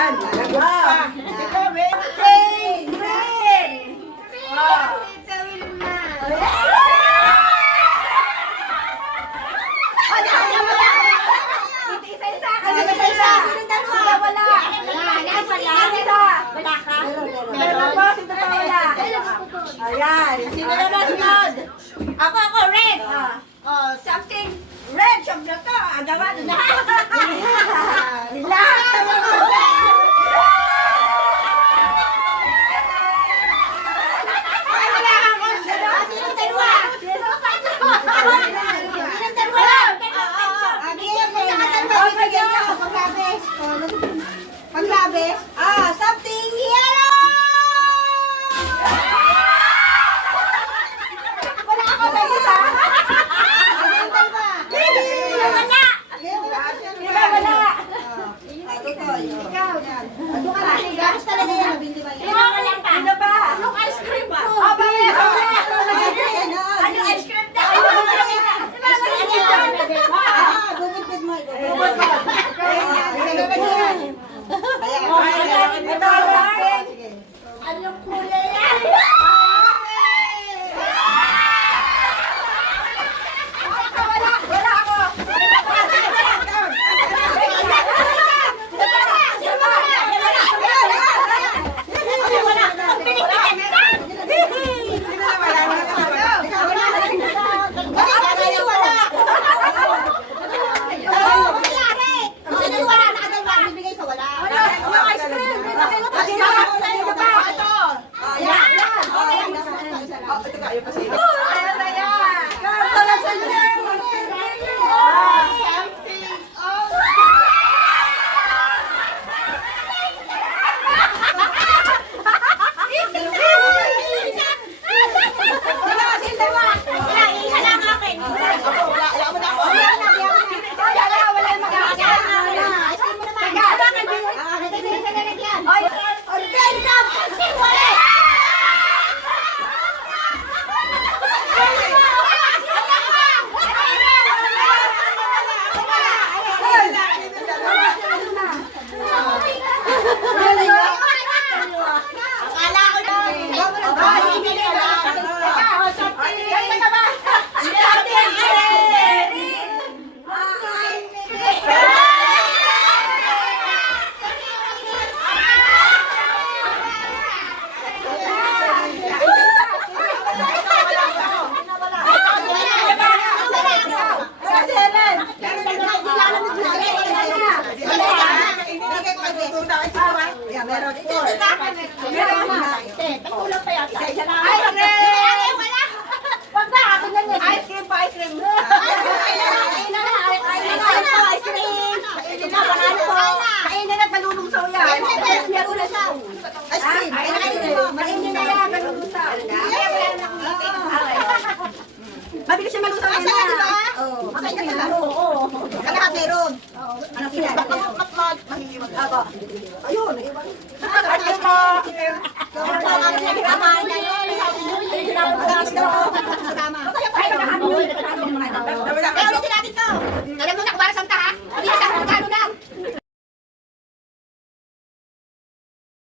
Yan. Ikaw, Will. Ayan. Sino na sunod? Ako, red. Something red. Sobra to. Agawan na. Paglabi. Something yellow! Wala ako na isa. Wala. Ikaw. Doon ka lang. Gatas talaga yan. Ano ba? Anong ice cream ba? Ano ice cream daw? Gumipid mo. Anong kulay yan? Wala ako. Meron. Kulang pa yata. Ice cream pa, ice cream. Kainin na palulungsaw yan. Ice cream. Kainin na yan, palulungsaw. Mabilis siya malusaw yan. Kalahat meron. Ano sila? Mahihiwag. Ayun. Ayun po. Tama.